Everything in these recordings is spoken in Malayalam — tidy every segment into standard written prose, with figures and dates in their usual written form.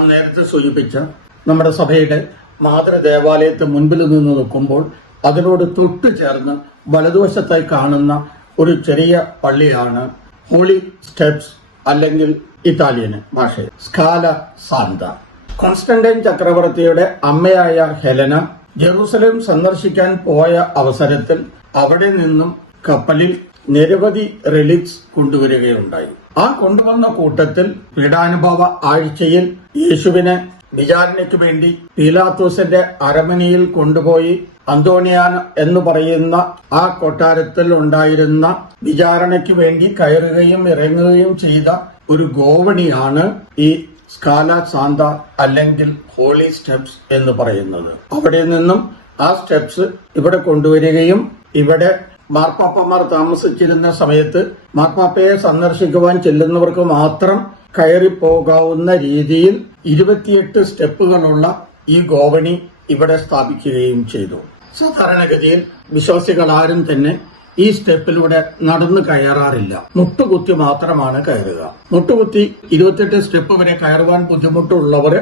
നാം നേരത്തെ സൂചിപ്പിച്ച നമ്മുടെ സഭയുടെ മാതൃദേവാലയത്തെ മുൻപിൽ നിന്ന് നിൽക്കുമ്പോൾ അതിനോട് തൊട്ടു ചേർന്ന് വലതുവശത്തായി കാണുന്ന ഒരു ചെറിയ പള്ളിയാണ് ഹോളി സ്റ്റെപ്സ്, അല്ലെങ്കിൽ ഇറ്റാലിയൻ ഭാഷയിൽ സ്കാല സാന്ത. കോൺസ്റ്റന്റൈൻ ചക്രവർത്തിയുടെ അമ്മയായ ഹെലന ജെറൂസലേം സന്ദർശിക്കാൻ പോയ അവസരത്തിൽ അവിടെ നിന്നും കപ്പലിൽ നിരവധി റെലിക്സ് കൊണ്ടുവരികയുണ്ടായി. ആ കൊണ്ടുവന്ന കൂട്ടത്തിൽ പീഡാനുഭവ ആഴ്ചയിൽ യേശുവിനെ വിചാരണയ്ക്ക് വേണ്ടി പീലാത്തോസിന്റെ അരമനയിൽ കൊണ്ടുപോയി അന്തോണിയാൻ എന്ന് പറയുന്ന ആ കൊട്ടാരത്തിൽ ഉണ്ടായിരുന്ന വിചാരണയ്ക്ക് വേണ്ടി കയറുകയും ഇറങ്ങുകയും ചെയ്ത ഒരു ഗോവണിയാണ് ഈ സ്കാല സാന്ത അല്ലെങ്കിൽ ഹോളി സ്റ്റെപ്സ് എന്ന് പറയുന്നത്. അവിടെ നിന്നും ആ സ്റ്റെപ്സ് ഇവിടെ കൊണ്ടുവരികയും ഇവിടെ മാർപ്പാപ്പമാർ താമസിച്ചിരുന്ന സമയത്ത് മാർപ്പാപ്പയെ സന്ദർശിക്കുവാൻ ചെല്ലുന്നവർക്ക് മാത്രം കയറിപ്പോകാവുന്ന രീതിയിൽ 28 സ്റ്റെപ്പുകളുള്ള ഈ ഗോവണി ഇവിടെ സ്ഥാപിക്കുകയും ചെയ്തു. സാധാരണഗതിയിൽ വിശ്വാസികൾ ആരും തന്നെ ഈ സ്റ്റെപ്പിലൂടെ നടന്നു കയറാറില്ല. മുട്ടുകുത്തി മാത്രമാണ് കയറുക. മുട്ടുകുത്തി 28 സ്റ്റെപ്പ് വരെ കയറുവാൻ ബുദ്ധിമുട്ടുള്ളവർ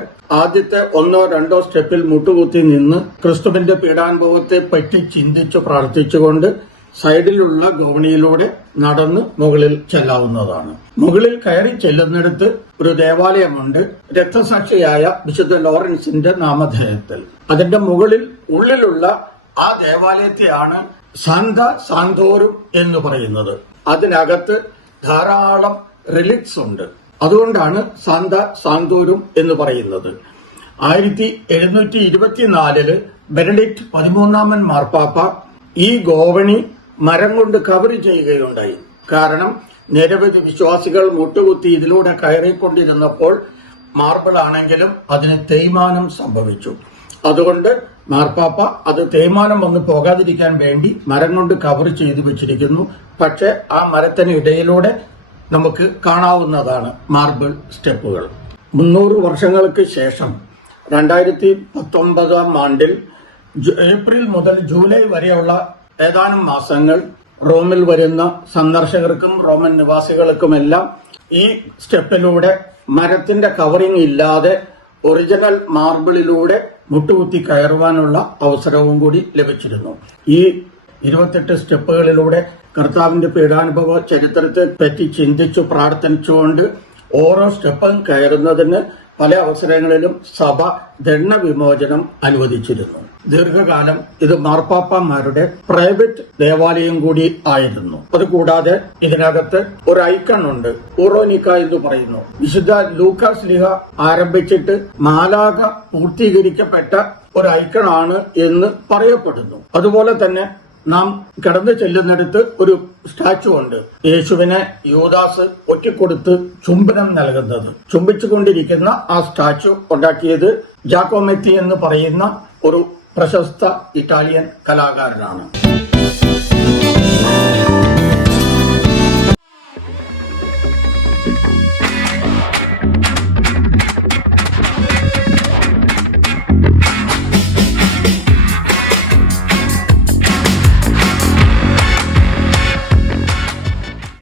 ആദ്യത്തെ 1-2 സ്റ്റെപ്പിൽ മുട്ടുകുത്തി നിന്ന് ക്രിസ്തുവിന്റെ പീഡാനുഭവത്തെ പറ്റി ചിന്തിച്ചു പ്രാർത്ഥിച്ചുകൊണ്ട് സൈഡിലുള്ള ഗോവണിയിലൂടെ നടന്ന് മുകളിൽ ചെല്ലാവുന്നതാണ്. മുകളിൽ കയറി ചെല്ലുന്നിടത്ത് ഒരു ദേവാലയമുണ്ട്, രക്തസാക്ഷിയായ വിശുദ്ധ ലോറൻസിന്റെ നാമധേയത്തിൽ. അതിന്റെ ഉള്ളിലുള്ള ആ ദേവാലയത്തെയാണ് സാന്ത സാന്തോറും എന്ന് പറയുന്നത്. അതിനകത്ത് ധാരാളം റിലിക്സ് ഉണ്ട്. അതുകൊണ്ടാണ് സാന്ത സാന്തോറും എന്ന് പറയുന്നത്. 1724 ബെനഡിക്ട് 13 മാർപ്പാപ്പ ഈ ഗോവണി മരം കൊണ്ട് കവർ ചെയ്യുകയുണ്ടായി. കാരണം നിരവധി വിശ്വാസികൾ മുട്ടുകുത്തി ഇതിലൂടെ കയറിക്കൊണ്ടിരുന്നപ്പോൾ മാർബിൾ ആണെങ്കിലും അതിന് തേയ്മാനം സംഭവിച്ചു. അതുകൊണ്ട് മാർപ്പാപ്പ അത് തേയ്മാനം വന്ന് പോകാതിരിക്കാൻ വേണ്ടി മരം കൊണ്ട് കവർ ചെയ്തു വെച്ചിരിക്കുന്നു. പക്ഷെ ആ മരത്തിന് ഇടയിലൂടെ നമുക്ക് കാണാവുന്നതാണ് മാർബിൾ സ്റ്റെപ്പുകൾ. 300 വർഷങ്ങൾക്ക് ശേഷം 2019 ആണ്ടിൽ ഏപ്രിൽ മുതൽ ജൂലൈ വരെയുള്ള ഏതാനും മാസങ്ങൾ റോമിൽ വരുന്ന സന്ദർശകർക്കും റോമൻ നിവാസികൾക്കുമെല്ലാം ഈ സ്റ്റെപ്പിലൂടെ മരത്തിന്റെ കവറിംഗ് ഇല്ലാതെ ഒറിജിനൽ മാർബിളിലൂടെ മുട്ടുകുത്തി കയറുവാനുള്ള അവസരവും കൂടി ലഭിച്ചിരുന്നു. ഈ 28 സ്റ്റെപ്പുകളിലൂടെ കർത്താവിന്റെ പീഡാനുഭവ ചരിത്രത്തെ പറ്റി ചിന്തിച്ചു പ്രാർത്ഥിച്ചുകൊണ്ട് ഓരോ സ്റ്റെപ്പും കയറുന്നതിന് പല അവസരങ്ങളിലും സഭ ദണ്ഡവിമോചനം അനുവദിച്ചിരുന്നു. ദീർഘകാലം ഇത് മാർപ്പാപ്പമാരുടെ പ്രൈവറ്റ് ദേവാലയം കൂടി ആയിരുന്നു. അതുകൂടാതെ ഇതിനകത്ത് ഒരു ഐക്കൺ ഉണ്ട്, ഊറോനിക്ക എന്ന് പറയുന്നു. വിശുദ്ധ ലൂക്കാസ് ലീഹ ആരംഭിച്ചിട്ട് മാലാഖ പൂർത്തീകരിക്കപ്പെട്ട ഒരു ഐക്കൺ ആണ് എന്ന് പറയപ്പെടുന്നു. അതുപോലെ തന്നെ നാം കടന്നു ചെല്ലുന്നിടത്ത് ഒരു സ്റ്റാച്ചു ഉണ്ട്. യേശുവിനെ യൂദാസ് ഒറ്റിക്കൊടുത്ത് ചുംബനം നൽകുന്നത്. ചുംബിച്ചുകൊണ്ടിരിക്കുന്ന ആ സ്റ്റാച്ചു ഉണ്ടാക്കിയത് ജാക്കോമെത്തി എന്ന് പറയുന്ന ഒരു പ്രശസ്ത ഇറ്റാലിയൻ കലാകാരനാണ്.